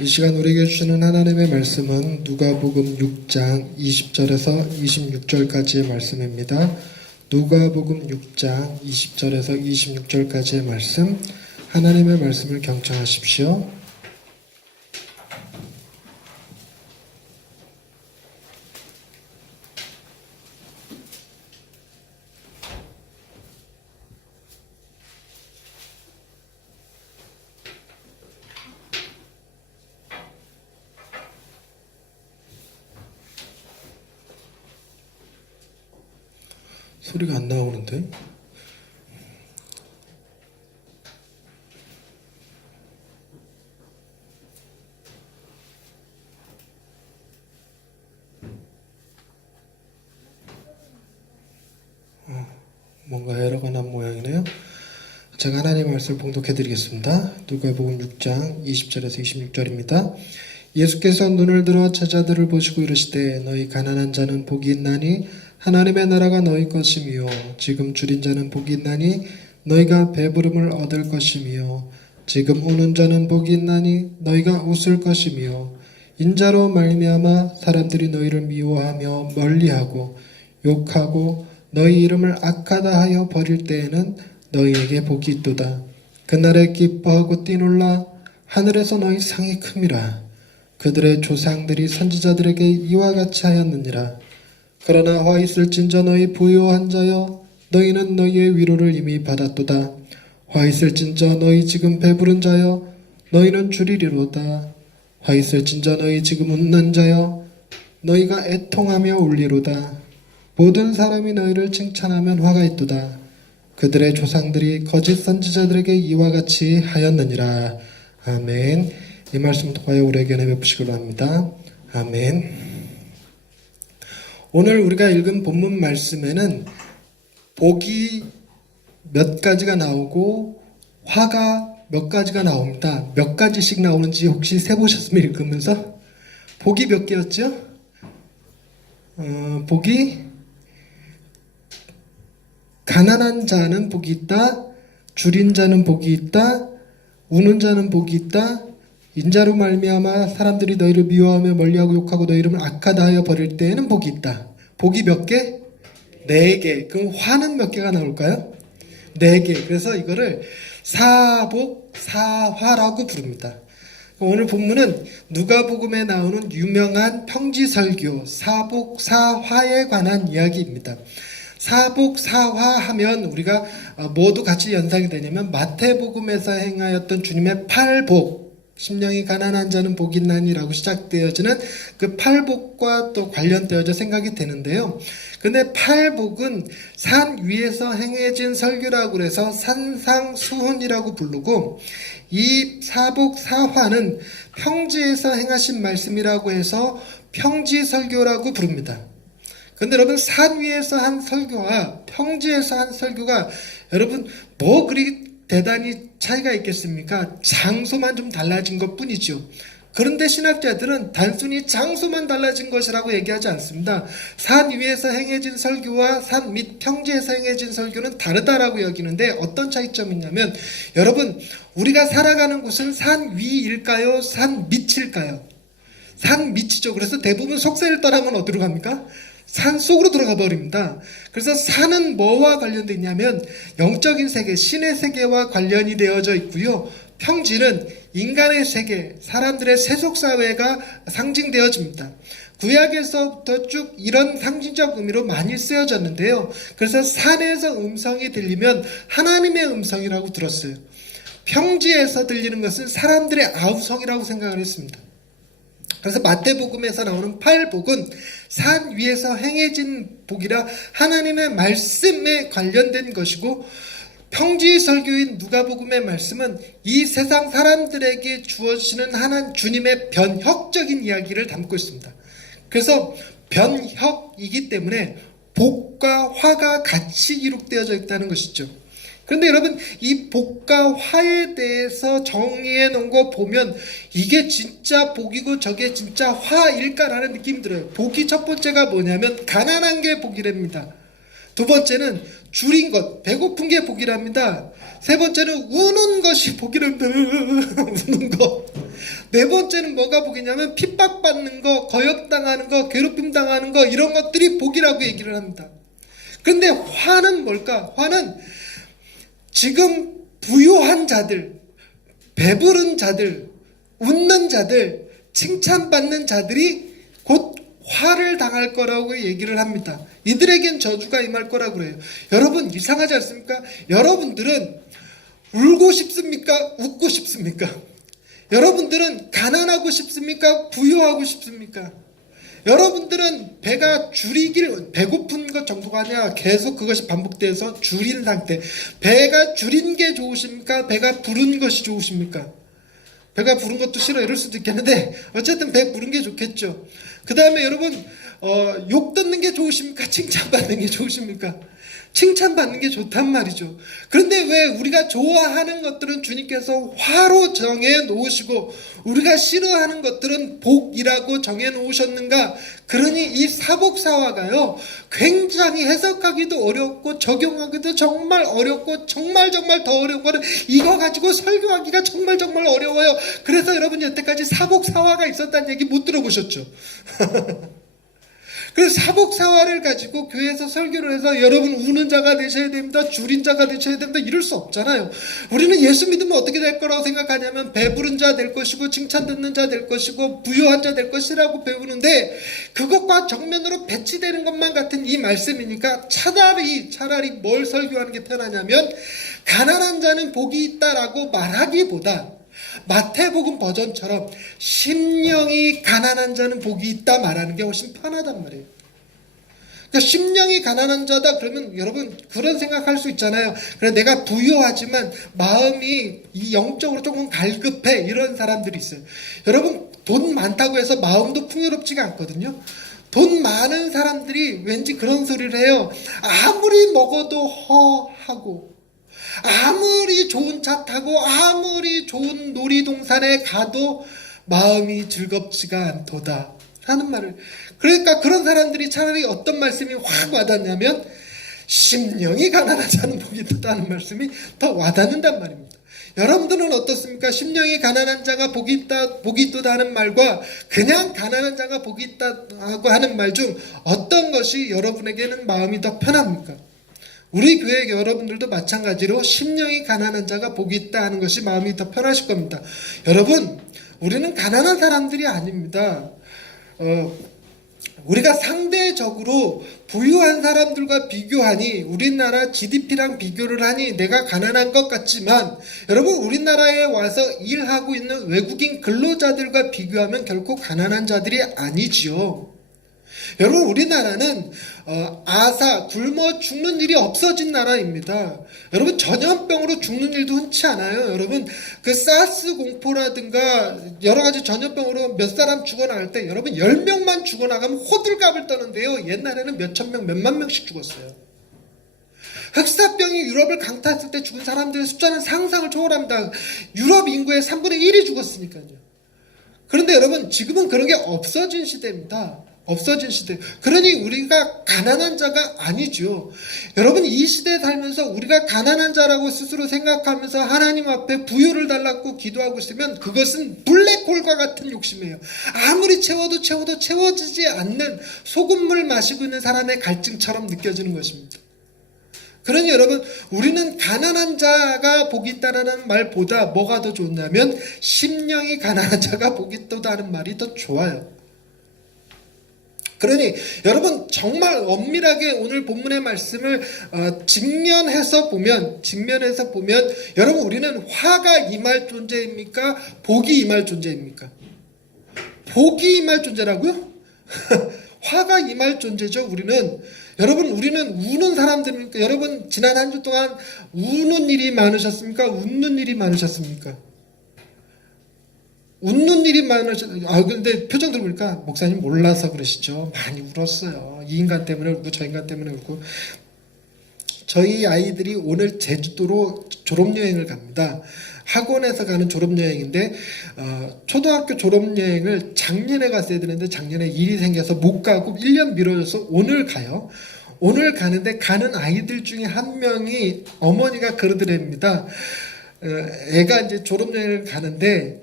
이 시간 우리에게 주시는 하나님의 말씀은 누가복음 6장 20절에서 26절까지의 말씀입니다. 누가복음 6장 20절에서 26절까지의 말씀, 하나님의 말씀을 경청하십시오. 소리가 안 나오는데? 뭔가 에러가 난 모양이네요. 제가 하나님의 말씀을 봉독해 드리겠습니다. 누가복음 6장 20절에서 26절입니다. 예수께서 눈을 들어 제자들을 보시고 이르시되 너희 가난한 자는 복이 있나니 하나님의 나라가 너희 것이며 지금 줄인 자는 복이 있나니 너희가 배부름을 얻을 것이며 지금 우는 자는 복이 있나니 너희가 웃을 것이며 인자로 말미암아 사람들이 너희를 미워하며 멀리하고 욕하고 너희 이름을 악하다 하여 버릴 때에는 너희에게 복이 있도다. 그날에 기뻐하고 뛰놀라 하늘에서 너희 상이 큼이라. 그들의 조상들이 선지자들에게 이와 같이 하였느니라. 그러나 화 있을진저 너희 부요한 자여 너희는 너희의 위로를 이미 받았도다. 화 있을진저 너희 지금 배부른 자여 너희는 줄이리로다. 화 있을진저 너희 지금 웃는 자여 너희가 애통하며 울리로다. 모든 사람이 너희를 칭찬하면 화가 있도다. 그들의 조상들이 거짓 선지자들에게 이와 같이 하였느니라. 아멘. 이 말씀 통하여 우리에게 베푸시기로 합니다. 아멘. 오늘 우리가 읽은 본문 말씀에는 복이 몇 가지가 나오고 화가 몇 가지가 나옵니다. 몇 가지씩 나오는지 혹시 세보셨으면 읽으면서? 복이 몇 개였죠? 복이 가난한 자는 복이 있다. 줄인 자는 복이 있다. 우는 자는 복이 있다. 인자로 말미암아 사람들이 너희를 미워하며 멀리하고 욕하고 너희 이름을 악하다 하여 버릴 때에는 복이 있다. 복이 몇 개? 4개. 그럼 화는 몇 개가 나올까요? 4개. 그래서 이거를 사복, 사화라고 부릅니다. 오늘 본문은 누가복음에 나오는 유명한 평지설교 사복, 사화에 관한 이야기입니다. 사복, 사화 하면 우리가 모두 같이 연상이 되냐면 마태복음에서 행하였던 주님의 팔복, 심령이 가난한 자는 복이 있나니라고 시작되어지는 그 팔복과 또 관련되어져 생각이 되는데요. 근데 팔복은 산 위에서 행해진 설교라고 해서 산상수훈이라고 부르고 이 사복, 사화는 평지에서 행하신 말씀이라고 해서 평지설교라고 부릅니다. 근데 여러분 산 위에서 한 설교와 평지에서 한 설교가 여러분 뭐 그리 대단히 차이가 있겠습니까? 장소만 좀 달라진 것 뿐이죠. 그런데 신학자들은 단순히 장소만 달라진 것이라고 얘기하지 않습니다. 산 위에서 행해진 설교와 산 밑 평지에서 행해진 설교는 다르다라고 여기는데 어떤 차이점이 있냐면 여러분 우리가 살아가는 곳은 산 위일까요? 산 밑일까요? 산 밑이죠. 그래서 대부분 속세를 떠나면 어디로 갑니까? 산 속으로 들어가 버립니다. 그래서 산은 뭐와 관련되어 있냐면 영적인 세계, 신의 세계와 관련이 되어져 있고요. 평지는 인간의 세계, 사람들의 세속사회가 상징되어집니다. 구약에서부터 쭉 이런 상징적 의미로 많이 쓰여졌는데요. 그래서 산에서 음성이 들리면 하나님의 음성이라고 들었어요. 평지에서 들리는 것은 사람들의 아우성이라고 생각을 했습니다. 그래서 마태복음에서 나오는 팔복은 산 위에서 행해진 복이라 하나님의 말씀에 관련된 것이고 평지 설교인 누가복음의 말씀은 이 세상 사람들에게 주어지는 하나님 주님의 변혁적인 이야기를 담고 있습니다. 그래서 변혁이기 때문에 복과 화가 같이 기록되어져 있다는 것이죠. 그런데 여러분 이 복과 화에 대해서 정의해 놓은 거 보면 이게 진짜 복이고 저게 진짜 화일까라는 느낌이 들어요. 복이 첫 번째가 뭐냐면 가난한 게 복이랍니다. 두 번째는 줄인 것, 배고픈 게 복이랍니다. 세 번째는 우는 것이 복이랍니다. 우는 것. 네 번째는 뭐가 복이냐면 핍박받는 거, 거역당하는 거, 괴롭힘 당하는 거, 이런 것들이 복이라고 얘기를 합니다. 그런데 화는 뭘까? 화는 지금 부유한 자들, 배부른 자들, 웃는 자들, 칭찬받는 자들이 곧 화를 당할 거라고 얘기를 합니다. 이들에겐 저주가 임할 거라고 그래요. 여러분, 이상하지 않습니까? 여러분들은 울고 싶습니까? 웃고 싶습니까? 여러분들은 가난하고 싶습니까? 부유하고 싶습니까? 여러분들은 배가 배고픈 것 정도가 아니라 계속 그것이 반복돼서 줄인 상태. 배가 줄인 게 좋으십니까? 배가 부른 것이 좋으십니까? 배가 부른 것도 싫어 이럴 수도 있겠는데 어쨌든 배 부른 게 좋겠죠. 그 다음에 여러분 욕 듣는 게 좋으십니까? 칭찬받는 게 좋으십니까? 칭찬받는 게 좋단 말이죠. 그런데 왜 우리가 좋아하는 것들은 주님께서 화로 정해 놓으시고 우리가 싫어하는 것들은 복이라고 정해 놓으셨는가? 그러니 이 사복사화가요 굉장히 해석하기도 어렵고 적용하기도 정말 어렵고 정말 더 어려운 거는 이거 가지고 설교하기가 정말 어려워요. 그래서 여러분 여태까지 사복사화가 있었다는 얘기 못 들어보셨죠? 그래서 사복사화를 가지고 교회에서 설교를 해서 여러분 우는 자가 되셔야 됩니다. 줄인 자가 되셔야 됩니다. 이럴 수 없잖아요. 우리는 예수 믿으면 어떻게 될 거라고 생각하냐면 배부른 자 될 것이고 칭찬 듣는 자 될 것이고 부유한 자 될 것이라고 배우는데 그것과 정면으로 배치되는 것만 같은 이 말씀이니까 차라리 뭘 설교하는 게 편하냐면 가난한 자는 복이 있다라고 말하기보다 마태복음 버전처럼 심령이 가난한 자는 복이 있다 말하는 게 훨씬 편하단 말이에요. 그러니까 심령이 가난한 자다 그러면 여러분 그런 생각할 수 있잖아요. 그래 내가 부유하지만 마음이 영적으로 조금 갈급해 이런 사람들이 있어요. 여러분 돈 많다고 해서 마음도 풍요롭지가 않거든요. 돈 많은 사람들이 왠지 그런 소리를 해요. 아무리 먹어도 허하고 아무리 좋은 차 타고 아무리 좋은 놀이동산에 가도 마음이 즐겁지가 않도다 하는 말을. 그러니까 그런 사람들이 차라리 어떤 말씀이 확 와닿냐면 심령이 가난한 자는 복이 있다는 말씀이 더 와닿는단 말입니다. 여러분들은 어떻습니까? 심령이 가난한 자가 복이 있다 하는 말과 그냥 가난한 자가 복이 있다고 하는 말 중 어떤 것이 여러분에게는 마음이 더 편합니까? 우리 교회 여러분들도 마찬가지로 심령이 가난한 자가 복이 있다 하는 것이 마음이 더 편하실 겁니다. 여러분, 우리는 가난한 사람들이 아닙니다. 우리가 상대적으로 부유한 사람들과 비교하니 우리나라 GDP랑 비교를 하니 내가 가난한 것 같지만 여러분 우리나라에 와서 일하고 있는 외국인 근로자들과 비교하면 결코 가난한 자들이 아니지요. 여러분 우리나라는 굶어 죽는 일이 없어진 나라입니다. 여러분 전염병으로 죽는 일도 흔치 않아요. 여러분 그 사스 공포라든가 여러가지 전염병으로 몇 사람 죽어나갈 때 여러분 10명만 죽어나가면 호들갑을 떠는데요. 옛날에는 몇천 명 몇만 명씩 죽었어요. 흑사병이 유럽을 강타했을 때 죽은 사람들의 숫자는 상상을 초월합니다. 유럽 인구의 3분의 1이 죽었으니까요. 그런데 여러분 지금은 그런 게 없어진 시대입니다. 없어진 시대. 그러니 우리가 가난한 자가 아니죠. 여러분 이 시대에 살면서 우리가 가난한 자라고 스스로 생각하면서 하나님 앞에 부유를 달라고 기도하고 있으면 그것은 블랙홀과 같은 욕심이에요. 아무리 채워도 채워지지 않는 소금물 마시고 있는 사람의 갈증처럼 느껴지는 것입니다. 그러니 여러분 우리는 가난한 자가 복이 있다라는 말보다 뭐가 더 좋냐면 심령이 가난한 자가 복이 있다는 말이 더 좋아요. 그러니 여러분 정말 엄밀하게 오늘 본문의 말씀을 직면해서 보면 여러분 우리는 화가 임할 존재입니까? 복이 임할 존재입니까? 복이 임할 존재라고요? 화가 임할 존재죠. 우리는 우는 사람들입니까? 여러분 지난 한 주 동안 우는 일이 많으셨습니까? 웃는 일이 많으셨습니까? 웃는 일이 많으셨. 근데 표정들 보니까 목사님 몰라서 그러시죠. 많이 울었어요. 이 인간 때문에 울고 저 인간 때문에 울고. 저희 아이들이 오늘 제주도로 졸업여행을 갑니다. 학원에서 가는 졸업여행인데 초등학교 졸업여행을 작년에 갔어야 되는데 작년에 일이 생겨서 못 가고 1년 미뤄져서 오늘 가요. 오늘 가는데 가는 아이들 중에 한 명이 어머니가 그러더랍니다. 애가 이제 졸업여행을 가는데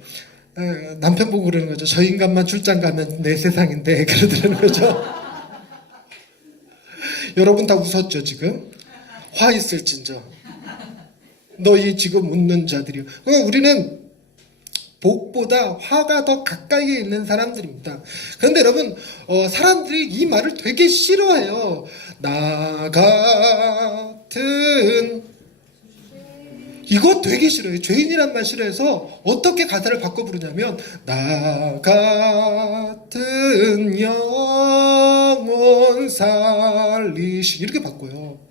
남편 보고 그러는 거죠. 저 인간만 출장 가면 내 세상인데 그러더라는 거죠. 여러분 다 웃었죠 지금? 화 있을진저. 너희 지금 웃는 자들이요. 우리는 복보다 화가 더 가까이에 있는 사람들입니다. 그런데 여러분 사람들이 이 말을 되게 싫어해요. 나 같은 이거 되게 싫어요. 죄인이란 말 싫어해서 어떻게 가사를 바꿔 부르냐면 나 같은 영혼 살리시 이렇게 바꿔요.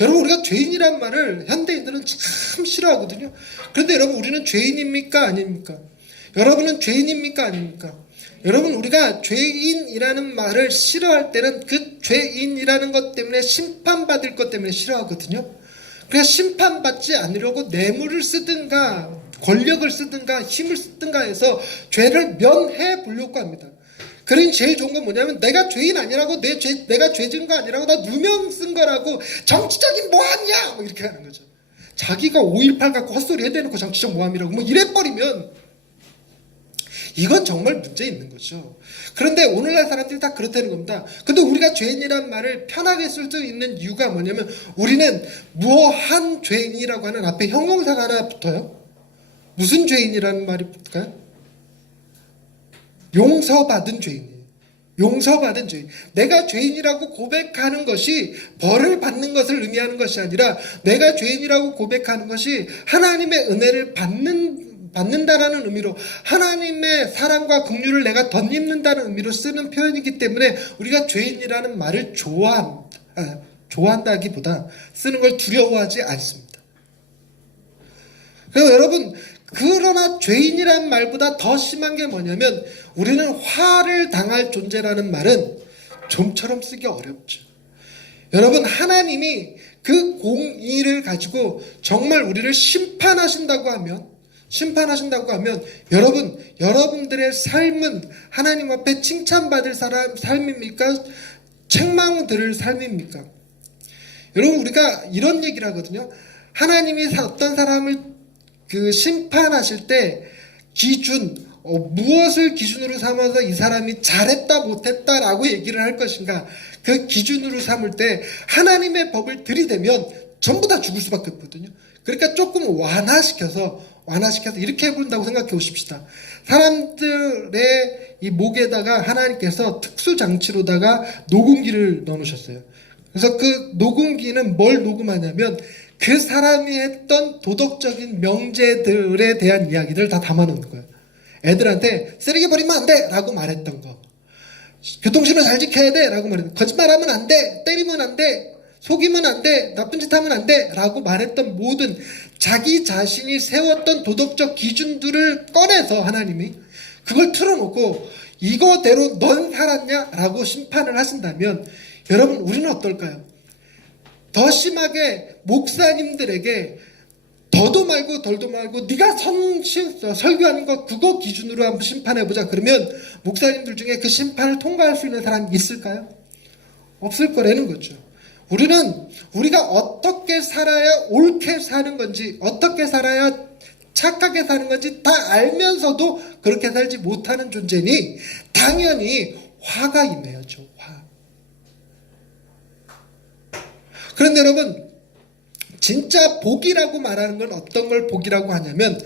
여러분 우리가 죄인이란 말을 현대인들은 참 싫어하거든요. 그런데 여러분 우리는 죄인입니까 아닙니까? 여러분은 죄인입니까 아닙니까? 여러분 우리가 죄인이라는 말을 싫어할 때는 그 죄인이라는 것 때문에 심판받을 것 때문에 싫어하거든요. 그래서 심판받지 않으려고 뇌물을 쓰든가 권력을 쓰든가 힘을 쓰든가 해서 죄를 면해 보려고 합니다. 그러니 제일 좋은 건 뭐냐면 내가 죄인 아니라고 내가 죄 지은 거 아니라고 나 누명 쓴 거라고 정치적인 모함이야 뭐 이렇게 하는 거죠. 자기가 5.18 갖고 헛소리 해대놓고 정치적 모함이라고 뭐 이래버리면 이건 정말 문제 있는 거죠. 그런데 오늘날 사람들이 다 그렇다는 겁니다. 근데 우리가 죄인이란 말을 편하게 쓸 수 있는 이유가 뭐냐면 우리는 무한 죄인이라고 하는 앞에 형용사가 하나 붙어요. 무슨 죄인이라는 말이 붙을까요? 용서받은 죄인이에요. 용서받은 죄인. 내가 죄인이라고 고백하는 것이 벌을 받는 것을 의미하는 것이 아니라 내가 죄인이라고 고백하는 것이 하나님의 은혜를 받는다라는 의미로 하나님의 사랑과 긍휼을 내가 덧입는다는 의미로 쓰는 표현이기 때문에 우리가 죄인이라는 말을 좋아한다기보다 쓰는 걸 두려워하지 않습니다. 그래서 여러분 그러나 죄인이라는 말보다 더 심한 게 뭐냐면 우리는 화를 당할 존재라는 말은 좀처럼 쓰기 어렵죠. 여러분 하나님이 그 공의를 가지고 정말 우리를 심판하신다고 하면 여러분들의 삶은 하나님 앞에 칭찬받을 삶입니까? 책망 들을 삶입니까? 여러분 우리가 이런 얘기를 하거든요. 하나님이 어떤 사람을 심판하실 때 무엇을 기준으로 삼아서 이 사람이 잘했다 못했다라고 얘기를 할 것인가, 그 기준으로 삼을 때 하나님의 법을 들이대면 전부 다 죽을 수밖에 없거든요. 그러니까 조금 완화시켜서 이렇게 해본다고 생각해 보십시다. 사람들의 이 목에다가 하나님께서 특수장치로다가 녹음기를 넣어놓으셨어요. 그래서 그 녹음기는 뭘 녹음하냐면 그 사람이 했던 도덕적인 명제들에 대한 이야기들을 다 담아놓는 거예요. 애들한테 쓰레기 버리면 안 돼! 라고 말했던 거, 교통신호 잘 지켜야 돼! 라고 말했던 거, 거짓말하면 안 돼! 때리면 안 돼! 속이면 안 돼! 나쁜 짓 하면 안 돼! 라고 말했던 모든 자기 자신이 세웠던 도덕적 기준들을 꺼내서 하나님이 그걸 틀어놓고 이거대로 넌 살았냐? 라고 심판을 하신다면 여러분 우리는 어떨까요? 더 심하게 목사님들에게 더도 말고 덜도 말고 네가 설교하는 거 그거 기준으로 한번 심판해보자. 그러면 목사님들 중에 그 심판을 통과할 수 있는 사람이 있을까요? 없을 거라는 거죠. 우리가 어떻게 살아야 옳게 사는 건지, 어떻게 살아야 착하게 사는 건지 다 알면서도 그렇게 살지 못하는 존재니 당연히 화가 임해야죠. 화. 그런데 여러분 진짜 복이라고 말하는 건 어떤 걸 복이라고 하냐면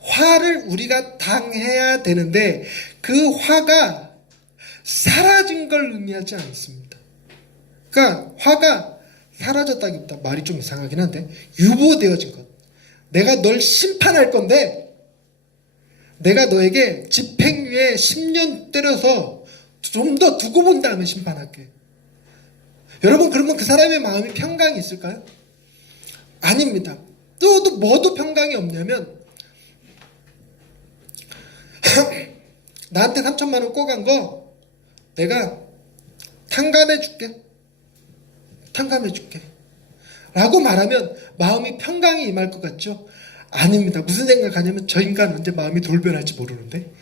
화를 우리가 당해야 되는데 그 화가 사라진 걸 의미하지 않습니다. 그러니까 화가 사라졌다기보다 말이 좀 이상하긴 한데 유보되어진 것. 내가 널 심판할 건데 내가 너에게 집행유예 10년 때려서 좀 더 두고 본 다음에 심판할게. 여러분 그러면 그 사람의 마음이 평강이 있을까요? 아닙니다. 또 뭐도 평강이 없냐면 나한테 3천만 원 꼬간 거 내가 탕감해 줄게 라고 말하면 마음이 평강이 임할 것 같죠? 아닙니다. 무슨 생각하냐면 저 인간 언제 마음이 돌변할지 모르는데,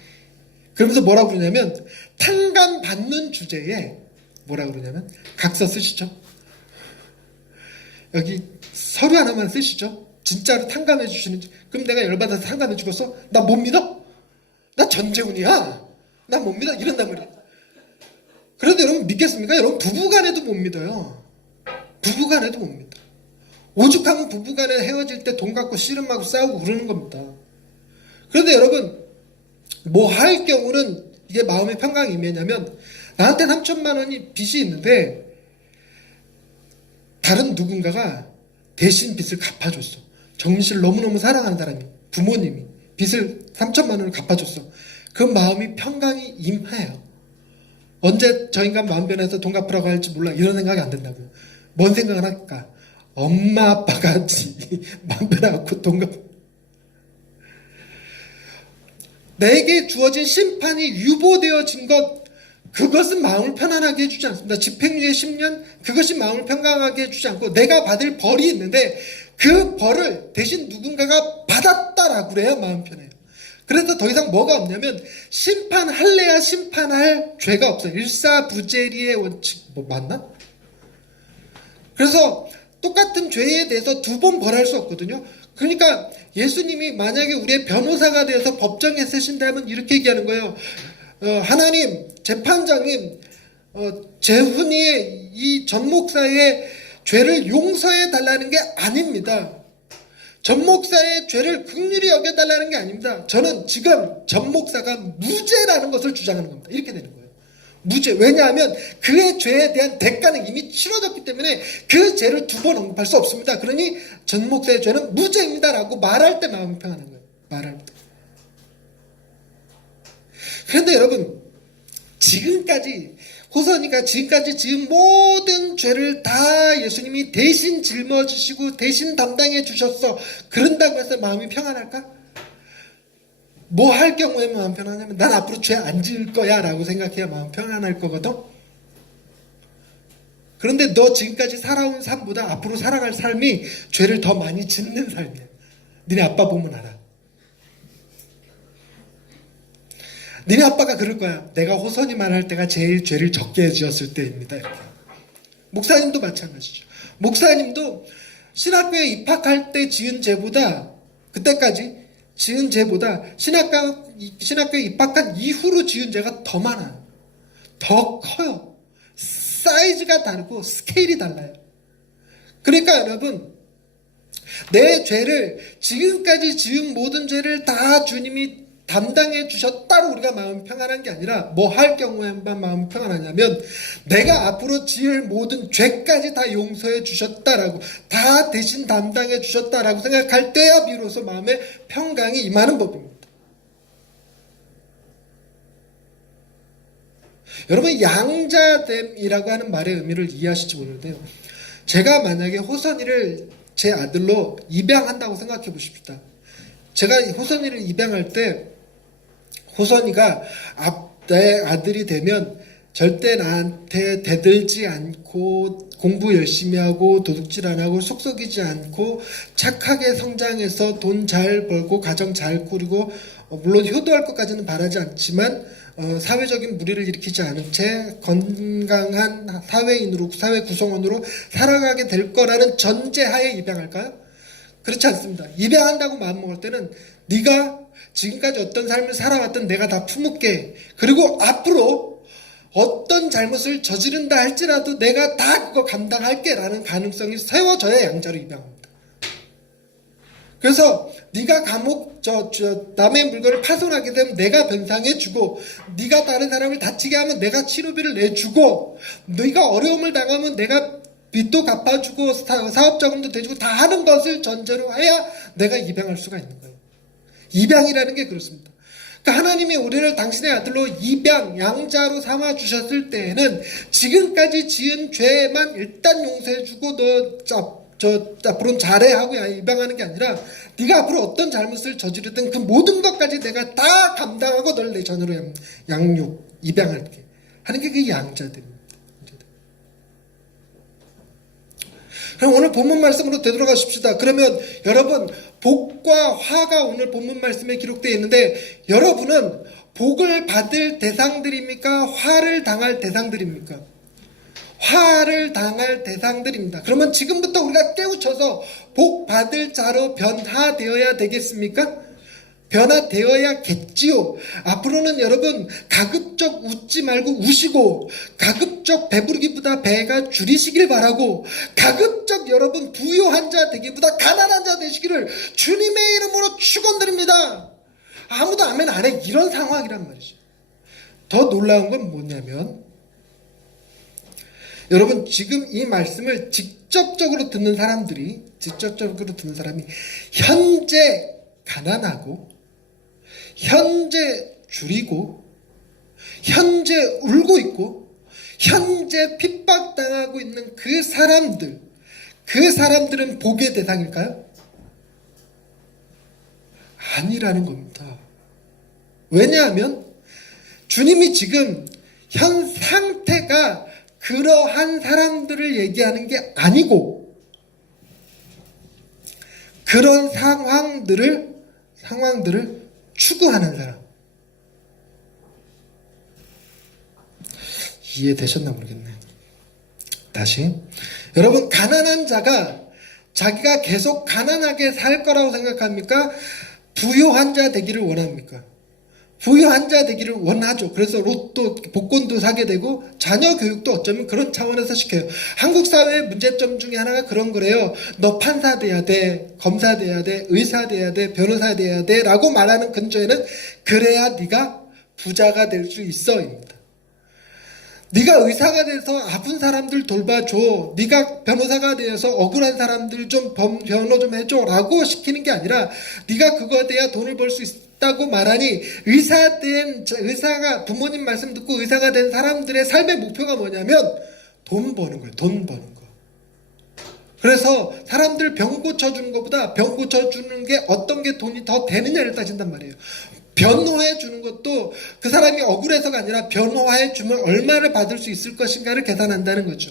그러면서 뭐라고 그러냐면 탕감 받는 주제에 뭐라고 그러냐면 각서 쓰시죠. 여기 서류 하나만 쓰시죠. 진짜로 탕감해 주시는지. 그럼 내가 열받아서 탕감해 주겠어? 나 못 믿어? 나 전재훈이야. 나 못 믿어. 이런단 말이에요. 그런데 여러분 믿겠습니까? 여러분 부부간에도 못 믿어요. 부부간에도 못 믿어. 오죽하면 부부간에 헤어질 때 돈 갖고 씨름하고 싸우고 그러는 겁니다. 그런데 여러분 뭐 할 경우는 이게 마음의 평강이 임했냐면 나한테 3천만 원이 빚이 있는데 다른 누군가가 대신 빚을 갚아줬어. 정신을 너무너무 사랑하는 사람이 부모님이 빚을 3천만 원을 갚아줬어. 그 마음이 평강이 임해요. 언제 저 인간 마음 변해서 돈 갚으라고 할지 몰라. 이런 생각이 안 든다고요. 뭔 생각을 할까? 엄마 아빠가 마음 변해갖고 돈 갚 내게 주어진 심판이 유보되어진 것, 그것은 마음을 편안하게 해주지 않습니다. 집행유예 10년, 그것이 마음을 평강하게 해주지 않고 내가 받을 벌이 있는데 그 벌을 대신 누군가가 받았다라고 그래야 마음 편해요. 그래서 더 이상 뭐가 없냐면 심판할래야 심판할 죄가 없어요. 일사부재리의 원칙, 뭐 맞나? 그래서 똑같은 죄에 대해서 두 번 벌할 수 없거든요. 그러니까 예수님이 만약에 우리의 변호사가 되어서 법정에 서신다면 이렇게 얘기하는 거예요. 하나님, 재판장님, 재훈이의 이 전 목사의 죄를 용서해 달라는 게 아닙니다. 전 목사의 죄를 긍휼히 여겨달라는 게 아닙니다. 저는 지금 전 목사가 무죄라는 것을 주장하는 겁니다. 이렇게 되는 거예요. 무죄. 왜냐하면 그의 죄에 대한 대가는 이미 치러졌기 때문에 그 죄를 두 번 언급할 수 없습니다. 그러니 전 목사의 죄는 무죄입니다라고 말할 때 마음이 평안한 거예요. 말할 때. 그런데 여러분 호선이가 지금까지 지은 모든 죄를 다 예수님이 대신 짊어지시고 대신 담당해 주셨어. 그런다고 해서 마음이 평안할까? 뭐 할 경우에 마음 편하냐면 난 앞으로 죄 안 지을 거야 라고 생각해야 마음 편안할 거거든. 그런데 너 지금까지 살아온 삶보다 앞으로 살아갈 삶이 죄를 더 많이 짓는 삶이야. 니네 아빠 보면 알아. 니네 아빠가 그럴 거야. 내가 호선이 말할 때가 제일 죄를 적게 지었을 때입니다. 이렇게. 목사님도 마찬가지죠. 목사님도 신학교에 입학할 때 지은 죄보다 그때까지 지은 죄보다 신학교에 입학한 이후로 지은 죄가 더 많아요. 더 커요. 사이즈가 다르고 스케일이 달라요. 그러니까 여러분 내 죄를 지금까지 지은 모든 죄를 다 주님이 담당해 주셨다로 우리가 마음 평안한 게 아니라 뭐 할 경우에만 마음 평안하냐면 내가 앞으로 지을 모든 죄까지 다 용서해 주셨다라고 다 대신 담당해 주셨다라고 생각할 때야 비로소 마음에 평강이 임하는 법입니다. 여러분 양자됨이라고 하는 말의 의미를 이해하실지 모르는데요. 제가 만약에 호선이를 제 아들로 입양한다고 생각해 보십시다. 제가 호선이를 입양할 때 호선이가 내 아들이 되면 절대 나한테 대들지 않고 공부 열심히 하고 도둑질 안 하고 속썩이지 않고 착하게 성장해서 돈 잘 벌고 가정 잘 꾸리고 물론 효도할 것까지는 바라지 않지만 사회적인 무리를 일으키지 않은 채 건강한 사회인으로 사회 구성원으로 살아가게 될 거라는 전제하에 입양할까요? 그렇지 않습니다. 입양한다고 마음먹을 때는 네가 지금까지 어떤 삶을 살아왔던 내가 다 품을게. 그리고 앞으로 어떤 잘못을 저지른다 할지라도 내가 다 그거 감당할게 라는 가능성이 세워져야 양자로 입양합니다. 그래서 네가 남의 물건을 파손하게 되면 내가 변상해주고 네가 다른 사람을 다치게 하면 내가 치료비를 내주고 네가 어려움을 당하면 내가 빚도 갚아주고 사업자금도 대주고 다 하는 것을 전제로 해야 내가 입양할 수가 있는 거예요. 입양이라는 게 그렇습니다. 그러니까 하나님이 우리를 당신의 아들로 입양, 양자로 삼아주셨을 때에는 지금까지 지은 죄만 일단 용서해주고 앞으로는 잘해 하고 입양하는 게 아니라 네가 앞으로 어떤 잘못을 저지르든 그 모든 것까지 내가 다 감당하고 널 내 전으로 입양할게 하는 게 그 양자들입니다. 그럼 오늘 본문 말씀으로 되돌아가십시다. 그러면 여러분 복과 화가 오늘 본문 말씀에 기록되어 있는데 여러분은 복을 받을 대상들입니까? 화를 당할 대상들입니까? 화를 당할 대상들입니다. 그러면 지금부터 우리가 깨우쳐서 복 받을 자로 변화되어야 되겠습니까? 변화되어야겠지요. 앞으로는 여러분 가급적 웃지 말고 우시고, 가급적 배부르기보다 배가 줄이시길 바라고, 가급적 여러분 부유한 자 되기보다 가난한 자 되시기를 주님의 이름으로 축원드립니다. 아무도 아멘 안 해. 이런 상황이란 말이죠. 더 놀라운 건 뭐냐면, 여러분 지금 이 말씀을 직접적으로 듣는 사람이 현재 가난하고, 현재 줄이고, 현재 울고 있고, 현재 핍박당하고 있는 그 사람들은 복의 대상일까요? 아니라는 겁니다. 왜냐하면 주님이 지금 현 상태가 그러한 사람들을 얘기하는 게 아니고, 그런 상황들을 추구하는 사람. 이해되셨나 모르겠네. 다시. 여러분, 가난한 자가 자기가 계속 가난하게 살 거라고 생각합니까? 부유한 자 되기를 원합니까? 부유한 자 되기를 원하죠. 그래서 로또, 복권도 사게 되고, 자녀 교육도 어쩌면 그런 차원에서 시켜요. 한국 사회의 문제점 중에 하나가 그런 거래요. 너 판사 돼야 돼, 검사 돼야 돼, 의사 돼야 돼, 변호사 돼야 돼 라고 말하는 근저에는 그래야 네가 부자가 될 수 있어 입니다. 네가 의사가 돼서 아픈 사람들 돌봐줘, 네가 변호사가 되어서 억울한 사람들 좀 변호 좀 해줘 라고 시키는 게 아니라, 네가 그거 돼야 돈을 벌 수 있다고 말하니, 의사가 부모님 말씀 듣고 의사가 된 사람들의 삶의 목표가 뭐냐면 돈 버는 거예요. 돈 버는 거. 그래서 사람들 병 고쳐주는 것보다 병 고쳐주는 게 어떤 게 돈이 더 되느냐를 따진단 말이에요. 변호해 주는 것도 그 사람이 억울해서가 아니라 변호해 주면 얼마를 받을 수 있을 것인가를 계산한다는 거죠.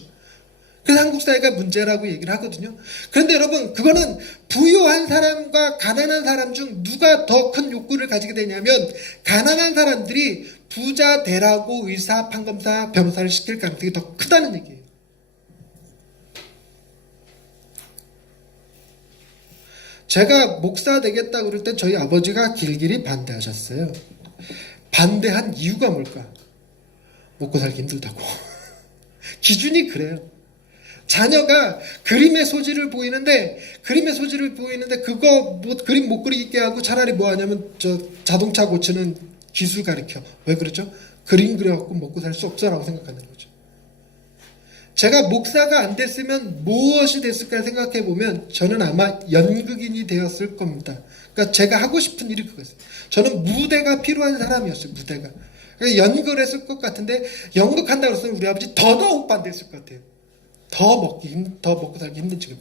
그래서 한국 사회가 문제라고 얘기를 하거든요. 그런데 여러분, 그거는 부유한 사람과 가난한 사람 중 누가 더 큰 욕구를 가지게 되냐면, 가난한 사람들이 부자 되라고 의사, 판검사, 변호사를 시킬 가능성이 더 크다는 얘기예요. 제가 목사 되겠다 그럴 때 저희 아버지가 길길이 반대하셨어요. 반대한 이유가 뭘까? 먹고 살기 힘들다고. 기준이 그래요. 자녀가 그림의 소질을 보이는데 그거 그림 못 그리게 하고 차라리 뭐 하냐면 자동차 고치는 기술 가르쳐. 왜 그러죠? 그림 그려갖고 먹고 살 수 없어라고 생각하는 거죠. 제가 목사가 안 됐으면 무엇이 됐을까 생각해 보면 저는 아마 연극인이 되었을 겁니다. 그러니까 제가 하고 싶은 일이 그거였어요. 저는 무대가 필요한 사람이었어요. 무대가. 그러니까 연극을 했을 것 같은데, 연극한다고 해서 우리 아버지 더더욱 반대했을 것 같아요. 더 먹고 살기 힘든 지금.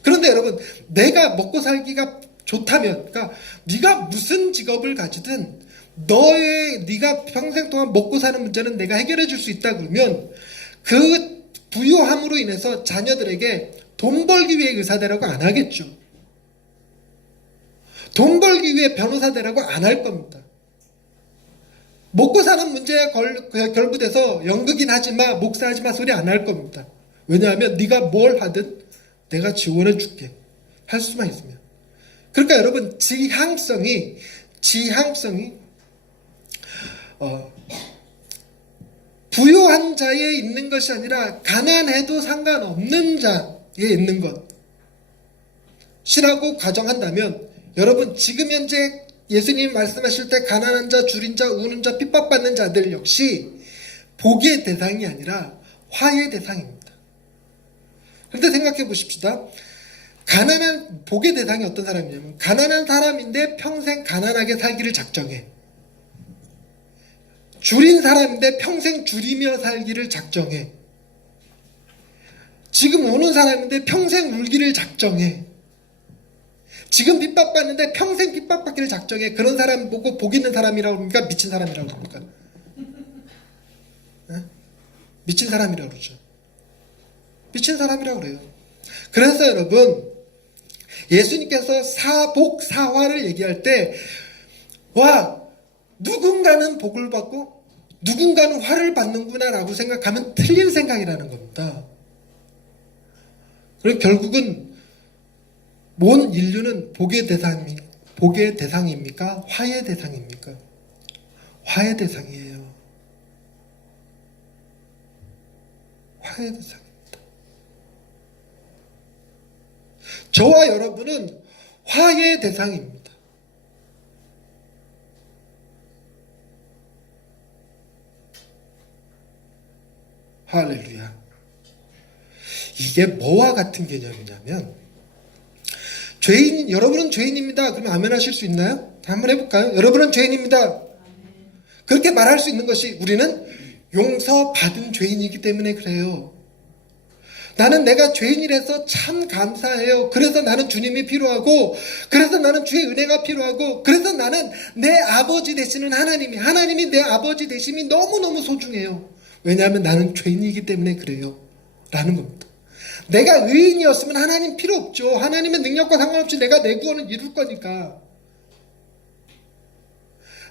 그런데 여러분, 내가 먹고 살기가 좋다면, 그러니까 네가 무슨 직업을 가지든 네가 평생 동안 먹고 사는 문제는 내가 해결해 줄 수 있다 그러면, 그 부유함으로 인해서 자녀들에게 돈 벌기 위해 의사 되라고 안 하겠죠. 돈 벌기 위해 변호사 되라고 안 할 겁니다. 먹고 사는 문제에 결부돼서 연극인 하지마, 목사 하지마 소리 안 할 겁니다. 왜냐하면 네가 뭘 하든 내가 지원해 줄게. 할 수만 있으면. 그러니까 여러분, 지향성이 부유한 자에 있는 것이 아니라 가난해도 상관없는 자에 있는 것이라고 가정한다면, 여러분 지금 현재 예수님이 말씀하실 때 가난한 자, 줄인 자, 우는 자, 핍박받는 자들 역시 복의 대상이 아니라 화의 대상입니다. 그런데 생각해 보십시다. 복의 대상이 어떤 사람이냐면, 가난한 사람인데 평생 가난하게 살기를 작정해. 줄인 사람인데 평생 줄이며 살기를 작정해. 지금 우는 사람인데 평생 울기를 작정해. 지금 핍박받는데 평생 핍박받기를 작정해. 그런 사람 보고 복 있는 사람이라고 합니까? 미친 사람이라고 합니까? 네? 미친 사람이라고 그러죠. 미친 사람이라고 그래요. 그래서 여러분, 예수님께서 사복, 사화를 얘기할 때, 누군가는 복을 받고 누군가는 화를 받는구나 라고 생각하면 틀린 생각이라는 겁니다. 그리고 결국은 온 인류는 복의 대상이 복의 대상입니까? 화의 대상입니까? 화의 대상이에요. 화의 대상입니다. 저와 여러분은 화의 대상입니다. 할렐루야. 이게 뭐와 같은 개념이냐면, 여러분은 죄인입니다. 그러면 아멘 하실 수 있나요? 한번 해볼까요? 여러분은 죄인입니다. 그렇게 말할 수 있는 것이 우리는 용서받은 죄인이기 때문에 그래요. 나는 내가 죄인이라서 참 감사해요. 그래서 나는 주님이 필요하고, 그래서 나는 주의 은혜가 필요하고, 그래서 나는 내 아버지 되시는 하나님이 내 아버지 되심이 너무너무 소중해요. 왜냐하면 나는 죄인이기 때문에 그래요. 라는 겁니다. 내가 의인이었으면 하나님 필요 없죠. 하나님의 능력과 상관없이 내가 내 구원을 이룰 거니까.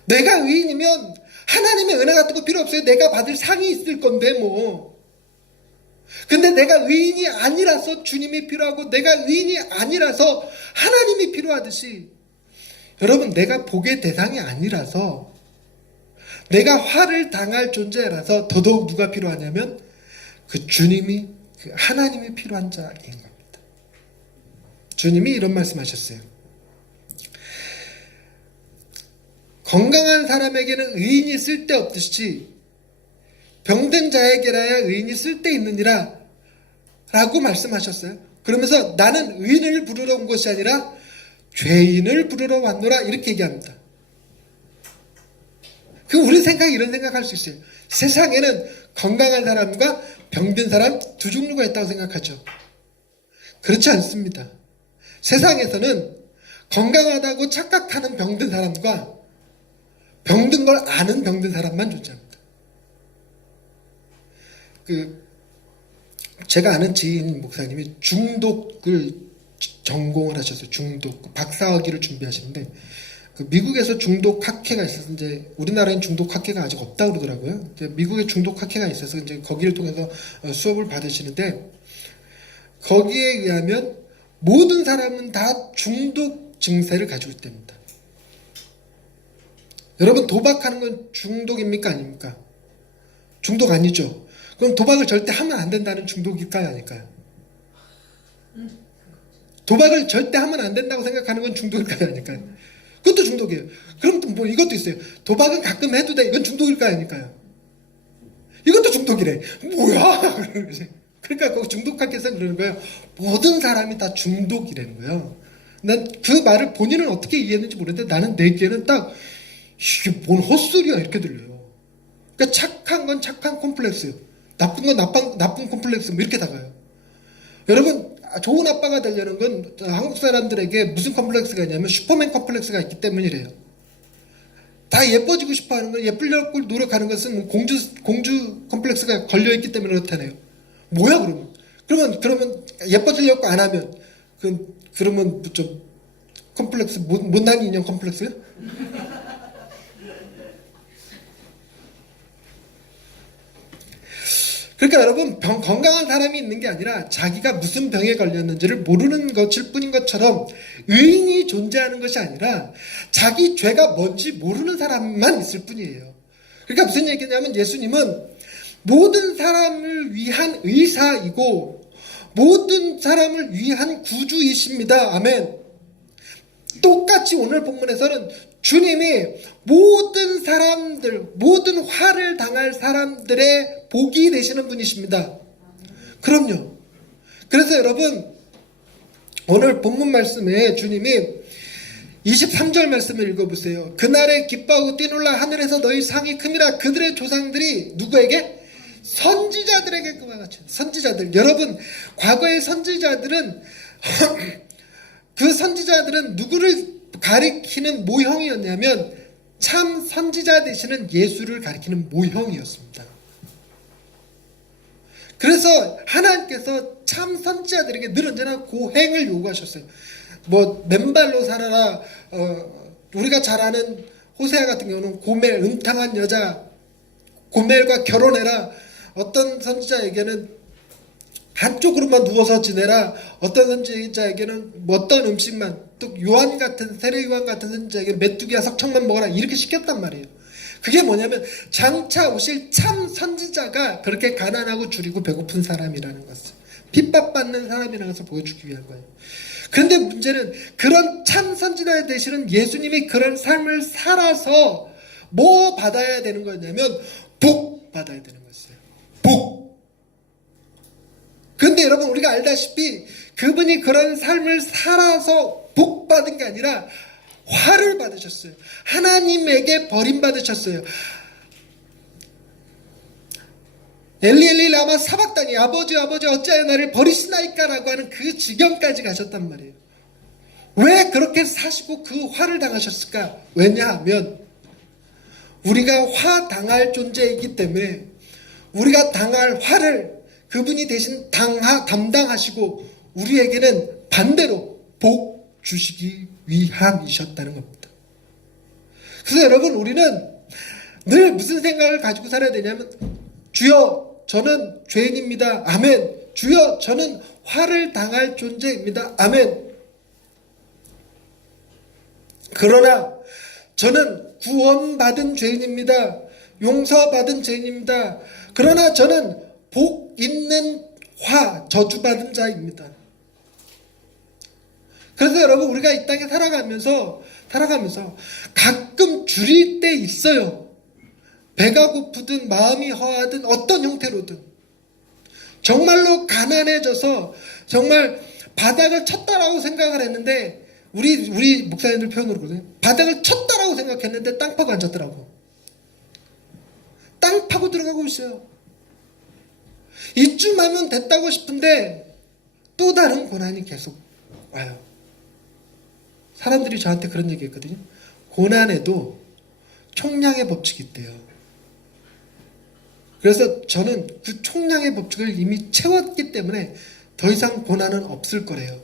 내가 의인이면 하나님의 은혜 같은 거 필요 없어요. 내가 받을 상이 있을 건데 뭐. 근데 내가 의인이 아니라서 주님이 필요하고, 내가 의인이 아니라서 하나님이 필요하듯이, 여러분, 내가 복의 대상이 아니라서, 내가 화를 당할 존재라서 더더욱 누가 필요하냐면 그 주님이, 그 하나님이 필요한 자인 겁니다. 주님이 이런 말씀하셨어요. 건강한 사람에게는 의인이 쓸데없듯이 병든 자에게라야 의인이 쓸데있느니라 라고 말씀하셨어요. 그러면서 나는 의인을 부르러 온 것이 아니라 죄인을 부르러 왔노라 이렇게 얘기합니다. 우리 생각이 이런 생각할 수 있어요. 세상에는 건강한 사람과 병든 사람 두 종류가 있다고 생각하죠. 그렇지 않습니다. 세상에서는 건강하다고 착각하는 병든 사람과 병든 걸 아는 병든 사람만 존재합니다. 제가 아는 지인 목사님이 중독을 전공을 하셨어요. 중독 박사학위를 준비하시는데, 미국에서 중독 학회가 있어서, 이제 우리나라엔 중독 학회가 아직 없다고 그러더라고요. 미국에 중독 학회가 있어서 이제 거기를 통해서 수업을 받으시는데, 거기에 의하면 모든 사람은 다 중독 증세를 가지고 있답니다. 여러분, 도박하는 건 중독입니까? 아닙니까? 중독 아니죠? 그럼 도박을 절대 하면 안 된다는 중독일까요? 아닐까요? 도박을 절대 하면 안 된다고 생각하는 건 중독일까요? 아닐까요? 그것도 중독이에요. 그럼 또 뭐 이것도 있어요. 도박은 가끔 해도 돼. 이건 중독일까요? 아닐까요? 이것도 중독이래. 뭐야? 그러니까 그 중독학회에서는 그러는 거예요. 모든 사람이 다 중독이라는 거예요. 난 그 말을 본인은 어떻게 이해했는지 모르는데, 나는 내 귀에는 딱 이게 뭔 헛소리야 이렇게 들려요. 그러니까 착한 건 착한 콤플렉스, 나쁜 건 나쁜 콤플렉스, 뭐 이렇게 다가요. 여러분, 좋은 아빠가 되려는 건 한국 사람들에게 무슨 콤플렉스가 있냐면 슈퍼맨 콤플렉스가 있기 때문이래요. 다 예뻐지고 싶어 하는 건, 예쁘려고 노력하는 것은 공주 콤플렉스가 걸려있기 때문에 그렇다네요. 뭐야 그러면 예뻐지려고 안 하면 그러면 좀 콤플렉스, 못난 인형 콤플렉스요? 그러니까 여러분, 건강한 사람이 있는 게 아니라 자기가 무슨 병에 걸렸는지를 모르는 것일 뿐인 것처럼, 의인이 존재하는 것이 아니라 자기 죄가 뭔지 모르는 사람만 있을 뿐이에요. 그러니까 무슨 얘기냐면, 예수님은 모든 사람을 위한 의사이고 모든 사람을 위한 구주이십니다. 아멘. 똑같이 오늘 본문에서는 주님이 모든 사람들, 모든 화를 당할 사람들의 복이 되시는 분이십니다. 그럼요. 그래서 여러분, 오늘 본문 말씀에 주님이 23절 말씀을 읽어보세요. 그날에 기뻐하고 뛰놀라 하늘에서 너희 상이 큼이라. 그들의 조상들이 누구에게? 선지자들에게 그와 같이. 선지자들. 여러분, 과거의 선지자들은 그 선지자들은 누구를 가리키는 모형이었냐면 참 선지자 되시는 예수를 가리키는 모형이었습니다. 그래서 하나님께서 참 선지자들에게 늘 언제나 고행을 요구하셨어요. 뭐 맨발로 살아라, 우리가 잘 아는 호세아 같은 경우는 고멜, 음탕한 여자 고멜과 결혼해라. 어떤 선지자에게는 한쪽으로만 누워서 지내라. 어떤 선지자에게는 어떤 음식만, 또 요한 같은 세례 요한 같은 선지자에게 메뚜기와 석청만 먹어라 이렇게 시켰단 말이에요. 그게 뭐냐면 장차 오실 참 선지자가 그렇게 가난하고 줄이고 배고픈 사람이라는 것을, 핍박받는 사람이라는 것을 보여주기 위한 거예요. 그런데 문제는 그런 참 선지자 되시는 예수님이 그런 삶을 살아서 뭐 받아야 되는 거냐면 복 받아야 되는 거였어요. 복. 그런데 여러분 우리가 알다시피 그분이 그런 삶을 살아서 복 받은 게 아니라 화를 받으셨어요. 하나님에게 버림받으셨어요. 엘리 엘리 라마 사박다니, 아버지 아버지 어찌하여 나를 버리시나이까 라고 하는 그 지경까지 가셨단 말이에요. 왜 그렇게 사시고 그 화를 당하셨을까? 왜냐하면 우리가 화 당할 존재이기 때문에 우리가 당할 화를 그분이 대신 담당하시고 우리에게는 반대로 복 주시기 위함이셨다는 겁니다. 그래서 여러분 우리는 늘 무슨 생각을 가지고 살아야 되냐면, 주여 저는 죄인입니다. 아멘. 주여 저는 화를 당할 존재입니다. 아멘. 그러나 저는 구원받은 죄인입니다. 용서받은 죄인입니다. 그러나 저는 복 있는 저주받은 자입니다. 그래서 여러분 우리가 이 땅에 살아가면서 가끔 줄일 때 있어요. 배가 고프든 마음이 허하든 어떤 형태로든 정말로 가난해져서 정말 바닥을 쳤다라고 생각을 했는데, 우리 목사님들 표현으로 그러거든요. 바닥을 쳤다라고 생각했는데 땅 파고 앉았더라고. 땅 파고 들어가고 있어요. 이쯤 하면 됐다고 싶은데 또 다른 고난이 계속 와요. 사람들이 저한테 그런 얘기 했거든요. 고난에도 총량의 법칙이 있대요. 그래서 저는 그 총량의 법칙을 이미 채웠기 때문에 더 이상 고난은 없을 거래요.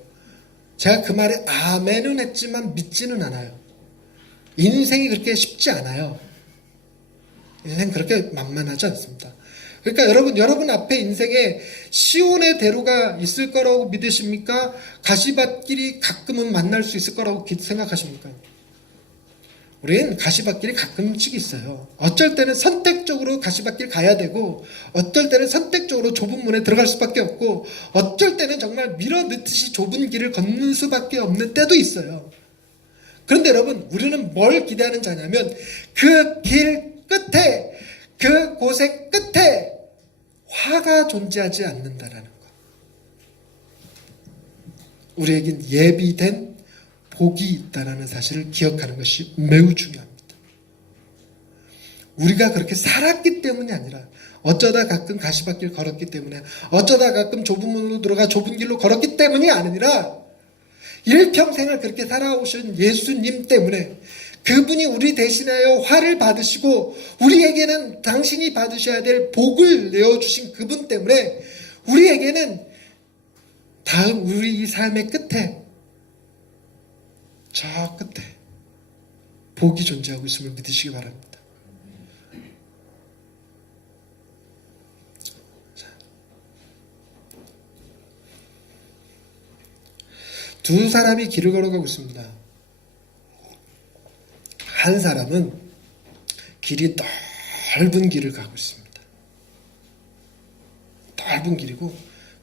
제가 그 말에 아멘은 했지만 믿지는 않아요. 인생이 그렇게 쉽지 않아요. 인생 그렇게 만만하지 않습니다. 그러니까 여러분 앞에 인생에 시온의 대로가 있을 거라고 믿으십니까? 가시밭길이 가끔은 만날 수 있을 거라고 생각하십니까? 우리는 가시밭길이 가끔씩 있어요. 어쩔 때는 선택적으로 가시밭길 가야 되고, 어쩔 때는 선택적으로 좁은 문에 들어갈 수밖에 없고, 어쩔 때는 정말 밀어넣듯이 좁은 길을 걷는 수밖에 없는 때도 있어요. 그런데 여러분 우리는 뭘 기대하는 자냐면 그 길 끝에, 그 고생 끝에 화가 존재하지 않는다라는 것. 우리에겐 예비된 복이 있다는 사실을 기억하는 것이 매우 중요합니다. 우리가 그렇게 살았기 때문이 아니라, 어쩌다 가끔 가시밭길 걸었기 때문에, 어쩌다 가끔 좁은 문으로 들어가 좁은 길로 걸었기 때문이 아니라 일평생을 그렇게 살아오신 예수님 때문에, 그분이 우리 대신하여 화를 받으시고 우리에게는 당신이 받으셔야 될 복을 내어주신 그분 때문에 우리에게는 다음 우리 이 삶의 끝에, 저 끝에 복이 존재하고 있음을 믿으시기 바랍니다. 두 사람이 길을 걸어가고 있습니다. 한 사람은 길이 넓은 길을 가고 있습니다. 넓은 길이고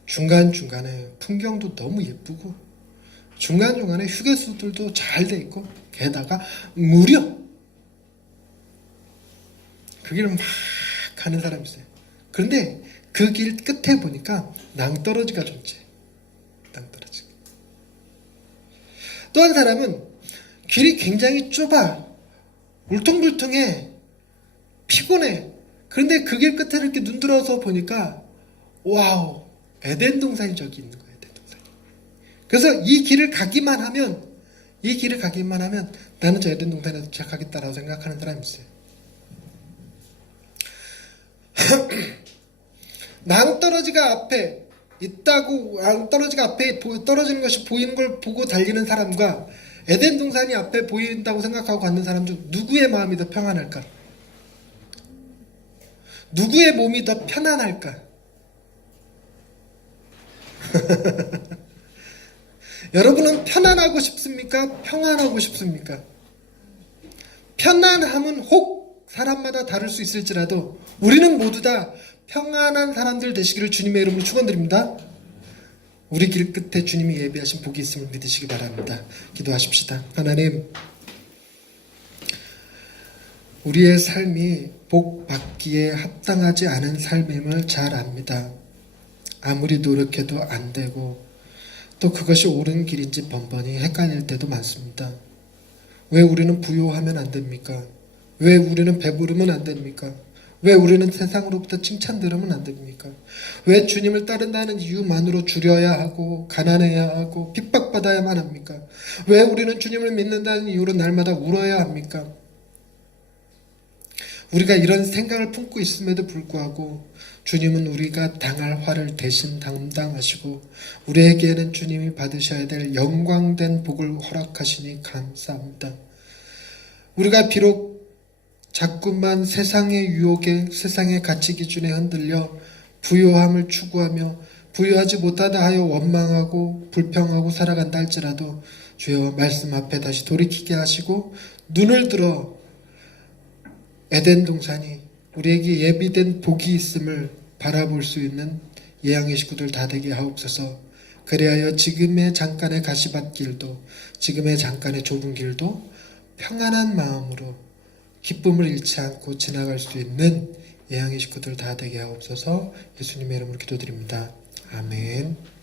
중간중간에 풍경도 너무 예쁘고 중간중간에 휴게소들도 잘 돼 있고, 게다가 무려 그 길을 막 가는 사람이 있어요. 그런데 그 길 끝에 보니까 낭떠러지가 존재해요. 낭떠러지. 또 한 사람은 길이 굉장히 좁아, 울퉁불퉁해, 피곤해. 그런데 그 길 끝에 이렇게 눈 들어서 보니까 와우, 에덴 동산이 저기 있는 거예요. 에덴 동산이. 그래서 이 길을 가기만 하면 나는 저 에덴 동산에 도착하겠다라고 생각하는 사람이 있어요. 낭떠러지가 앞에 있다고, 낭떠러지가 앞에 떨어지는 것이 보이는 걸 보고 달리는 사람과 에덴 동산이 앞에 보인다고 생각하고 가는 사람 중 누구의 마음이 더 평안할까? 누구의 몸이 더 편안할까? 여러분은 편안하고 싶습니까? 평안하고 싶습니까? 편안함은 혹 사람마다 다를 수 있을지라도 우리는 모두 다 평안한 사람들 되시기를 주님의 이름으로 축원드립니다. 우리 길 끝에 주님이 예비하신 복이 있음을 믿으시기 바랍니다. 기도하십시다. 하나님, 우리의 삶이 복 받기에 합당하지 않은 삶임을 잘 압니다. 아무리 노력해도 안 되고 또 그것이 옳은 길인지 번번이 헷갈릴 때도 많습니다. 왜 우리는 부유하면 안 됩니까? 왜 우리는 배부르면 안 됩니까? 왜 우리는 세상으로부터 칭찬 들으면 안 됩니까? 왜 주님을 따른다는 이유만으로 줄여야 하고 가난해야 하고 핍박받아야만 합니까? 왜 우리는 주님을 믿는다는 이유로 날마다 울어야 합니까? 우리가 이런 생각을 품고 있음에도 불구하고 주님은 우리가 당할 화를 대신 담당하시고 우리에게는 주님이 받으셔야 될 영광된 복을 허락하시니 감사합니다. 우리가 비록 자꾸만 세상의 유혹에 세상의 가치 기준에 흔들려 부유함을 추구하며 부유하지 못하다 하여 원망하고 불평하고 살아간다 할지라도 주여 말씀 앞에 다시 돌이키게 하시고 눈을 들어 에덴 동산이 우리에게 예비된 복이 있음을 바라볼 수 있는 예양의 식구들 다 되게 하옵소서. 그리하여 지금의 잠깐의 가시밭길도 지금의 잠깐의 좁은 길도 평안한 마음으로 기쁨을 잃지 않고 지나갈 수 있는 예양의 식구들 다 되게 하옵소서. 예수님의 이름으로 기도드립니다. 아멘.